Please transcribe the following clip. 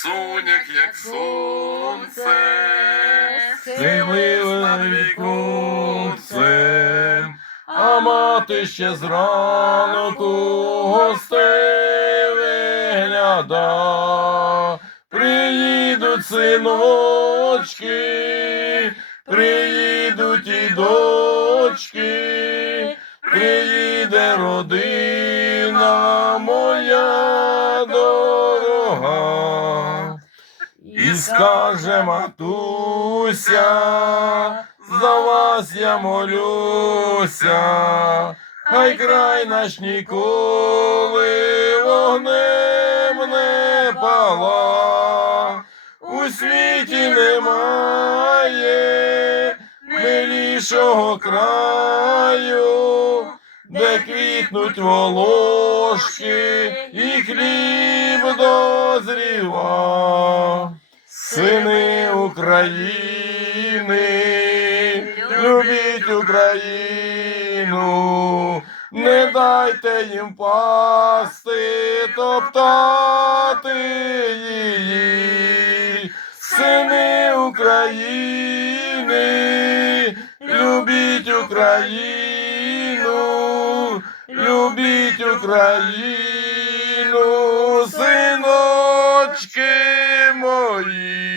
красунях, як сонце, Сили над віконцем, а мати ще зранку гостей вигляда. Приїдуть синочки, приїдуть і дочки, приїде родина моя дорога. І скаже матуся, за вас я молюся, хай край наш ніколи вогнем не пала. У світі немає милішого краю, де квітнуть волошки і хліб дозріва. України, любіть Україну, не дайте їм пасти, топтати її. Сини України, любіть Україну, любіть Україну, синочки мої.